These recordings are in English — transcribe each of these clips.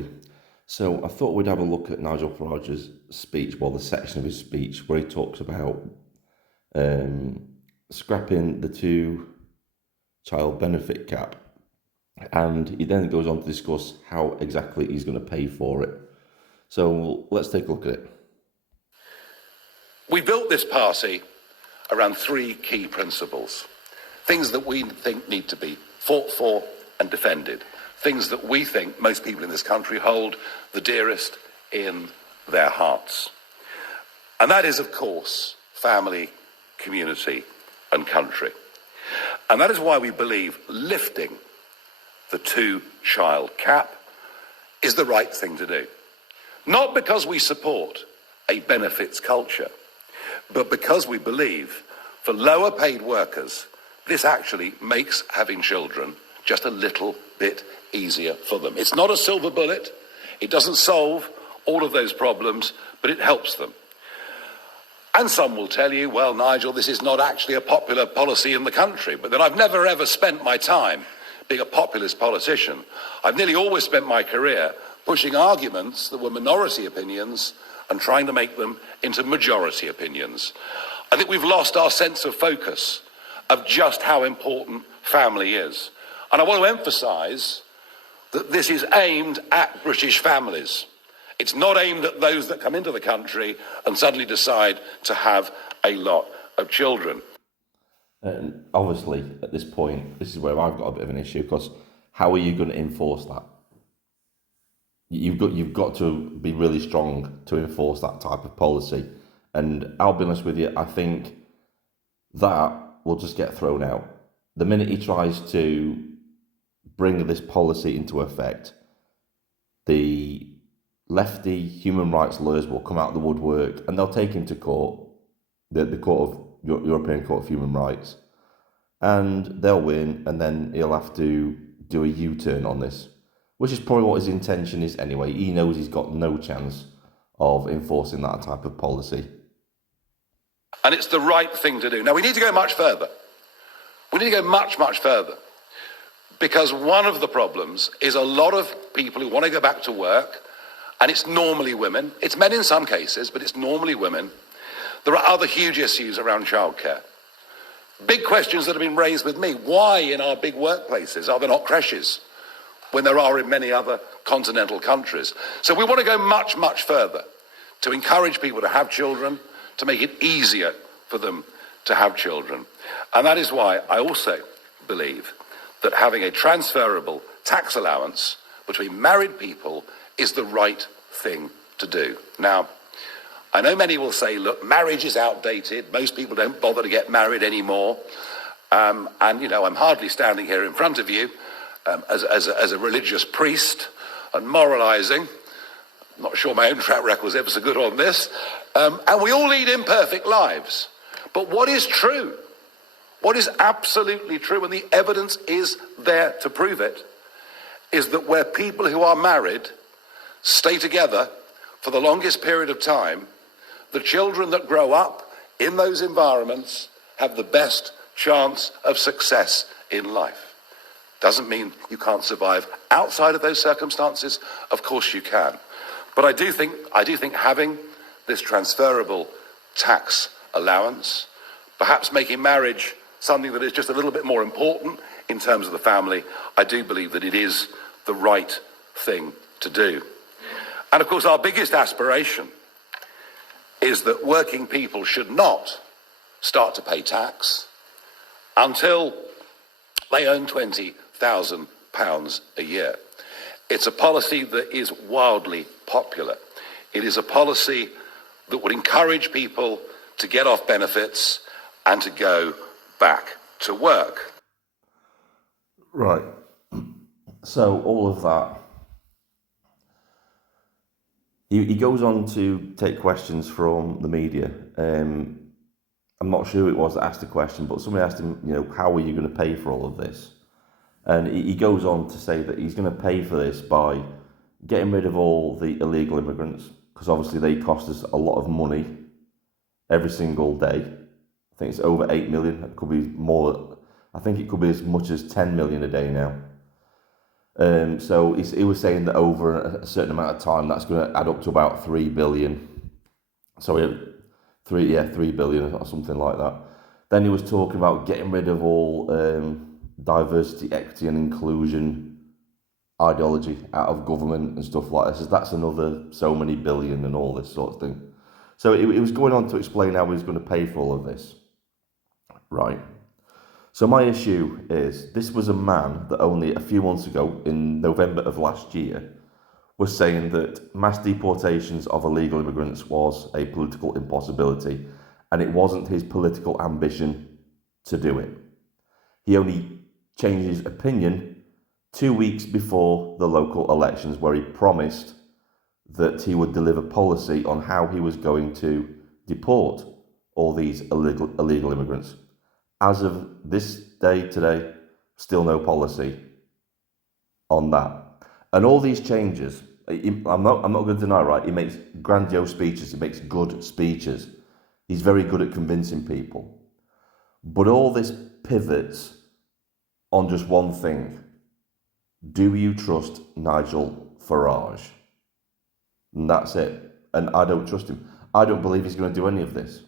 everybody. So I thought we'd have a look at Nigel Farage's speech, well, the section of his speech where he talks about scrapping the two-child benefit cap, and he then goes on to discuss how exactly he's going to pay for it. So let's take a look at it. We built this party around three key principles, things that we think need to be fought for and defended, things that we think most people in this country hold the dearest in their hearts. And that is, of course, family, community, and country. And that is why we believe lifting the two-child cap is the right thing to do. Not because we support a benefits culture, but because we believe for lower paid workers, this actually makes having children just a little bit easier for them. It's not a silver bullet. It doesn't solve all of those problems, but it helps them. And some will tell you, well, Nigel, this is not actually a popular policy in the country. But then I've never, ever spent my time being a populist politician. I've nearly always spent my career pushing arguments that were minority opinions and trying to make them into majority opinions. I think we've lost our sense of focus of just how important family is. And I want to emphasise that this is aimed at British families. It's not aimed at those that come into the country and suddenly decide to have a lot of children. And obviously, at this point, this is where I've got a bit of an issue, because how are you going to enforce that? You've got to be really strong to enforce that type of policy. And I'll be honest with you, I think that will just get thrown out. The minute he tries to bring this policy into effect, the lefty human rights lawyers will come out of the woodwork and they'll take him to court, the European Court of Human Rights, and they'll win, and then he'll have to do a U-turn on this, which is probably what his intention is anyway. He knows he's got no chance of enforcing that type of policy. And it's the right thing to do. Now, we need to go much further. We need to go much, much further. Because one of the problems is a lot of people who want to go back to work, and it's normally women. It's men in some cases, but it's normally women. There are other huge issues around childcare. Big questions that have been raised with me. Why in our big workplaces are there not creches when there are in many other continental countries? So we want to go much, much further to encourage people to have children, to make it easier for them to have children. And that is why I also believe that having a transferable tax allowance between married people is the right thing to do. Now, I know many will say, look, marriage is outdated. Most people don't bother to get married anymore. And, you know, I'm hardly standing here in front of you as a religious priest and moralising. I'm not sure my own track record is ever so good on this. And we all lead imperfect lives. But what is true, what is absolutely true, and the evidence is there to prove it, is that where people who are married stay together for the longest period of time, the children that grow up in those environments have the best chance of success in life. Doesn't mean you can't survive outside of those circumstances. Of course you can. But I do think having this transferable tax allowance, perhaps making marriage something that is just a little bit more important in terms of the family, I do believe that it is the right thing to do. And of course, our biggest aspiration is that working people should not start to pay tax until they earn £20,000 a year. It's a policy that is wildly popular. It is a policy that would encourage people to get off benefits and to go back to work. Right. So all of that. He goes on to take questions from the media. I'm not sure who it was that asked the question, but somebody asked him, you know, how are you going to pay for all of this? And he goes on to say that he's going to pay for this by getting rid of all the illegal immigrants, because obviously they cost us a lot of money every single day. I think it's over 8 million. It could be more. I think it could be as much as 10 million a day now. So he was saying that over a certain amount of time, that's going to add up to about 3 billion. So 3 billion or something like that. Then he was talking about getting rid of all diversity, equity, and inclusion ideology out of government and stuff like this. That's another so many billion and all this sort of thing. So it was going on to explain how he was going to pay for all of this, right? So my issue is, this was a man that only a few months ago, in November of last year, was saying that mass deportations of illegal immigrants was a political impossibility, and it wasn't his political ambition to do it. He only changed his opinion 2 weeks before the local elections, where he promised that he would deliver policy on how he was going to deport all these illegal immigrants. As of this day today, still no policy on that. And all these changes, I'm not going to deny, right? He makes grandiose speeches. He makes good speeches. He's very good at convincing people. But all this pivots on just one thing. Do you trust Nigel Farage? And that's it. And I don't trust him. I don't believe he's going to do any of this.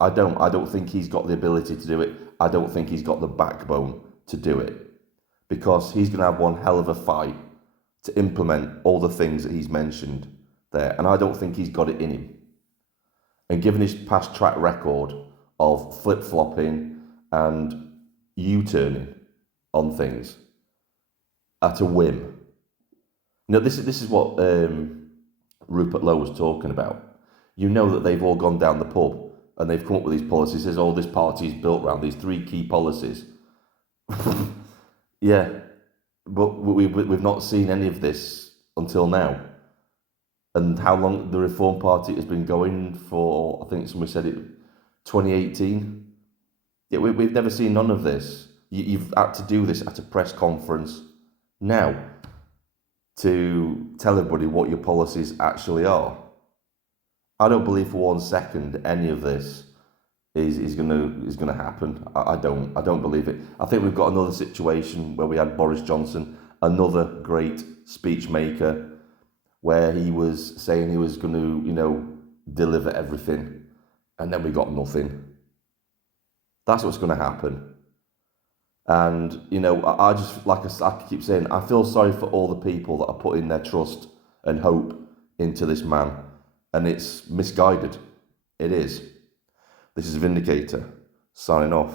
I don't think he's got the ability to do it. I don't think he's got the backbone to do it. Because he's going to have one hell of a fight to implement all the things that he's mentioned there. And I don't think he's got it in him. And given his past track record of flip-flopping and U-turning on things at a whim. You know, this is what Rupert Lowe was talking about. You know that they've all gone down the pub and they've come up with these policies. Says, oh, this party is built around these 3 key policies. Yeah, but we've not seen any of this until now. And how long the Reform Party has been going for, I think somebody said it, 2018. Yeah, we've never seen none of this. You've had to do this at a press conference now to tell everybody what your policies actually are. I don't believe for 1 second any of this is gonna happen. I don't believe it. I think we've got another situation where we had Boris Johnson, another great speech maker, where he was saying he was going to, deliver everything, and then we got nothing. That's what's going to happen. And, I just, like I keep saying, I feel sorry for all the people that are putting their trust and hope into this man. And it's misguided. It is. This is Vindicator, signing off.